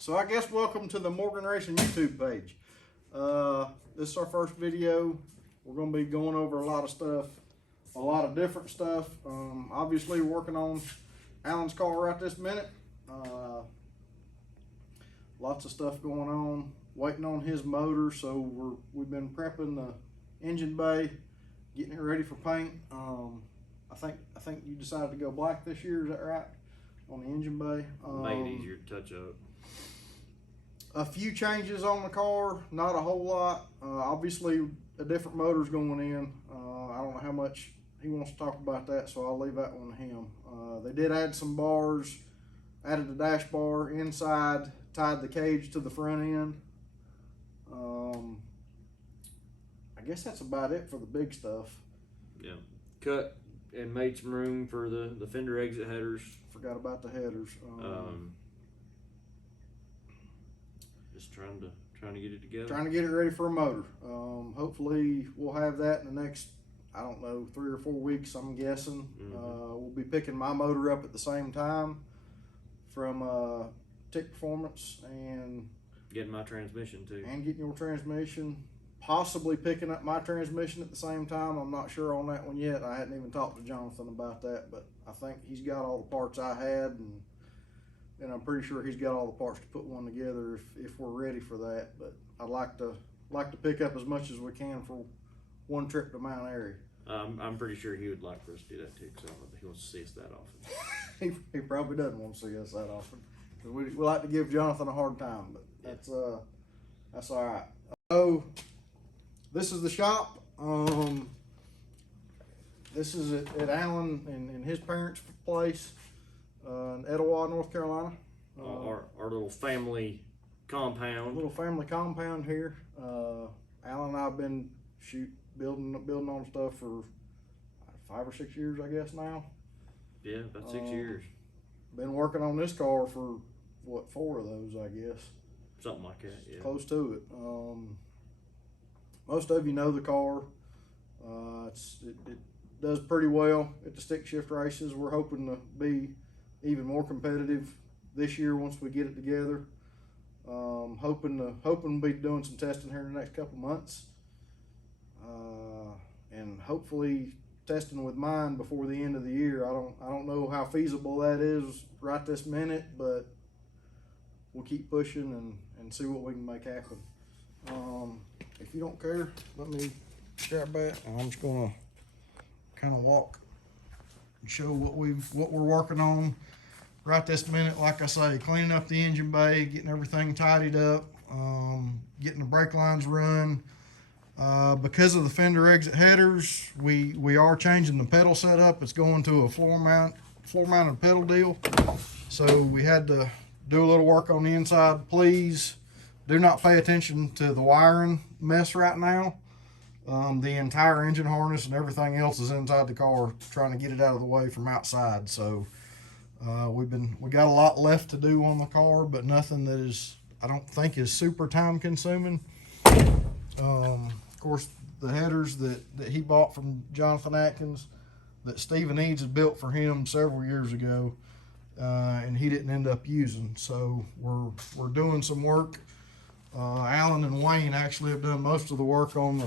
So I guess welcome to the Morgan Racing YouTube page. This is our first video. We're going to be going over a lot of stuff, a lot of different stuff. Obviously working on Alan's car right this minute. Lots of stuff going on. Waiting on his motor, so we've been prepping the engine bay, getting it ready for paint. I think you decided to go black this year. Is that right? On the engine bay. Made it easier to touch up. A few changes on the car, not a whole lot. Obviously, a different motor's going in. I don't know how much he wants to talk about that, so I'll leave that one to him. They did add some bars, added the dash bar inside, tied the cage to the front end. I guess that's about it for the big stuff. Yeah, cut and made some room for the fender exit headers. Forgot about the headers. Just trying to get it together. Trying to get it ready for a motor. Hopefully we'll have that in the next, I don't know, 3 or 4 weeks, I'm guessing. We'll be picking my motor up at the same time from Tick Performance and getting my transmission too. And getting your transmission. Possibly picking up my transmission at the same time. I'm not sure on that one yet. I hadn't even talked to Jonathan about that, but I think he's got all the parts I had, and I'm pretty sure he's got all the parts to put one together if we're ready for that. But I'd like to pick up as much as we can for one trip to Mount Airy. I'm pretty sure he would like for us to do that too, because I don't know if he wants to see us that often. he probably doesn't want to see us that often. We like to give Jonathan a hard time, but that's all right. So this is the shop. This is at Alan and his parents' place in Etowah, North Carolina. Our little family compound. Little family compound here. Alan and I have been building on stuff for 5 or 6 years, I guess now. Yeah, about 6 years. Been working on this car for what, 4 of those, I guess. Something like that. Yeah. Close to it. Most of you know the car. It does pretty well at the stick shift races. We're hoping to be even more competitive this year once we get it together. Hoping to be doing some testing here in the next couple months, and hopefully testing with mine before the end of the year. I don't know how feasible that is right this minute, but we'll keep pushing and see what we can make happen. If you don't care, let me grab that. I'm just gonna kind of walk and show what we're working on right this minute. Like I say, cleaning up the engine bay, getting everything tidied up, getting the brake lines run. Because of the fender exit headers, we are changing the pedal setup. It's going to a floor mounted pedal deal. So we had to do a little work on the inside. Please do not pay attention to the wiring mess right now. The entire engine harness and everything else is inside the car, trying to get it out of the way from outside. So we got a lot left to do on the car, but nothing that is, I don't think, is super time consuming. Of course, the headers that he bought from Jonathan Atkins, that Stephen Eads had built for him several years ago, and he didn't end up using. So we're doing some work. Alan and Wayne actually have done most of the work on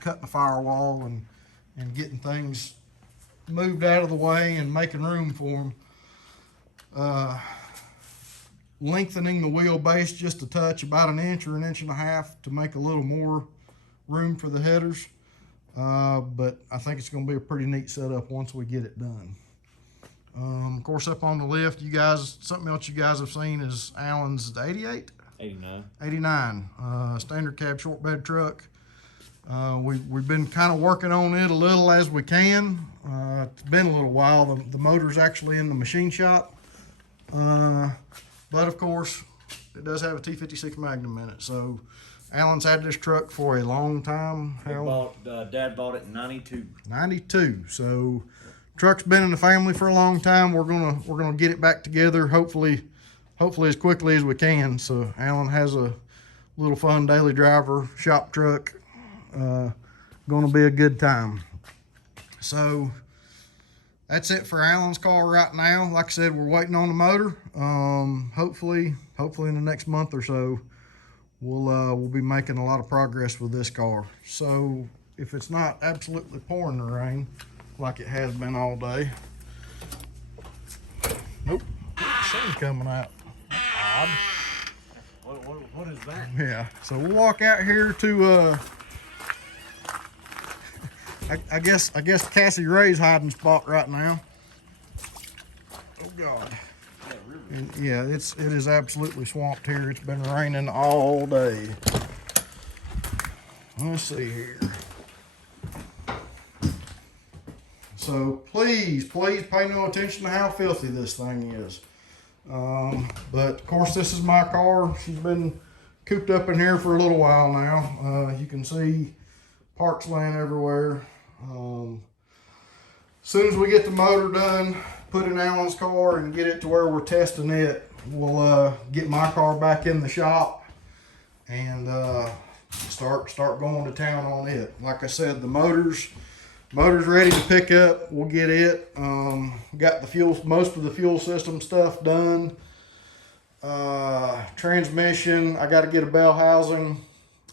cutting the firewall and getting things moved out of the way and making room for them. Lengthening the wheelbase just a touch, about an inch or an inch and a half, to make a little more room for the headers. But I think it's going to be a pretty neat setup once we get it done. Of course, up on the lift, something else you guys have seen is Alan's 88? 89 standard cab short bed truck. We've been kind of working on it a little as we can. It's been a little while. The motor's actually in the machine shop, but of course it does have a T56 Magnum in it. So Alan's had this truck for a long time. Dad bought it in 92. 92. So truck's been in the family for a long time. We're gonna get it back together, hopefully as quickly as we can. So Alan has a little fun daily driver shop truck. Gonna be a good time. So that's it for Alan's car right now. Like I said, we're waiting on the motor. Hopefully in the next month or so, we'll be making a lot of progress with this car. So if it's not absolutely pouring the rain like it has been all day, nope, the sun's coming out. Odd. What is that? Yeah. So we'll walk out here to I guess Cassie Ray's hiding spot right now. Oh God. And yeah, it is absolutely swamped here. It's been raining all day. Let's see here. So please pay no attention to how filthy this thing is. But of course, this is my car. She's been cooped up in here for a little while now. You can see parts laying everywhere. As soon as we get the motor done, put in Alan's car and get it to where we're testing it, we'll get my car back in the shop and start going to town on it. Like I said, the motor's ready to pick up. We'll get it. Got the most of the fuel system stuff done. Transmission, I got to get a bell housing.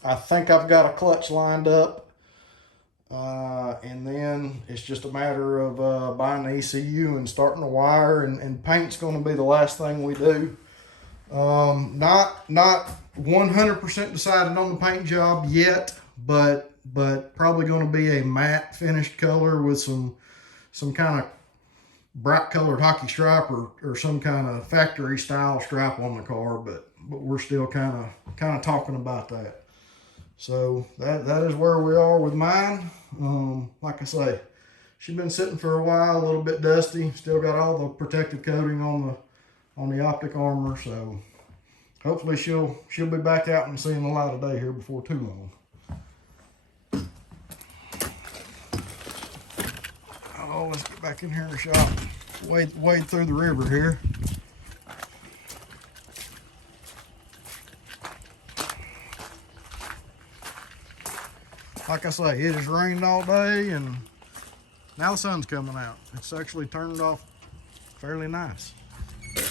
I think I've got a clutch lined up. And then it's just a matter of buying the ECU and starting the wire, and paint's going to be the last thing we do. Not 100% decided on the paint job yet, but probably going to be a matte finished color with some kind of bright colored hockey stripe or some kind of factory style stripe on the car, but we're still kind of talking about that. So that is where we are with mine. Like I say, she's been sitting for a while, a little bit dusty. Still got all the protective coating on the optic armor. So hopefully she'll be back out and seeing the light of day here before too long. Oh, let's get back in here in the shop. Wade through the river here. Like I say, it has rained all day and now the sun's coming out. It's actually turned off fairly nice. She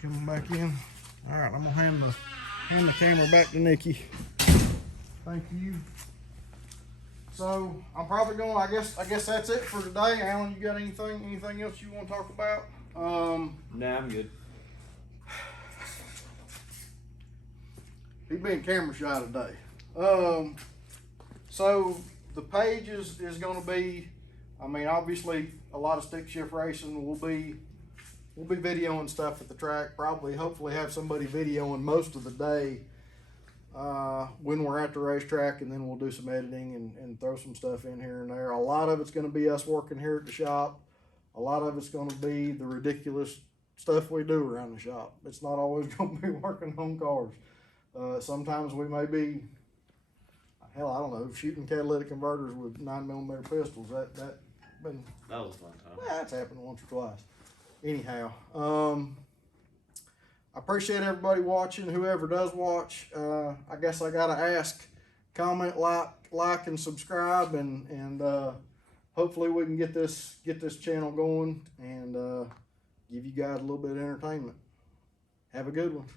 coming back in. All right, I'm gonna hand the camera back to Nikki. Thank you. So I'm probably going. I guess that's it for today. Alan, you got anything else you want to talk about? Nah, I'm good. He's being camera shy today. So the page is going to be, I mean, obviously a lot of stick shift racing. We'll be videoing stuff at the track. Hopefully have somebody videoing most of the day when we're at the racetrack, and then we'll do some editing and throw some stuff in here and there. A lot of it's going to be us working here at the shop. A lot of it's going to be the ridiculous stuff we do around the shop. It's not always going to be working on cars. Sometimes we may be, hell, I don't know, shooting catalytic converters with 9mm pistols. That was a fun time. Yeah, that's happened once or twice. Anyhow, I appreciate everybody watching. Whoever does watch, I guess I gotta ask, comment, like, and subscribe, and hopefully we can get this channel going and give you guys a little bit of entertainment. Have a good one.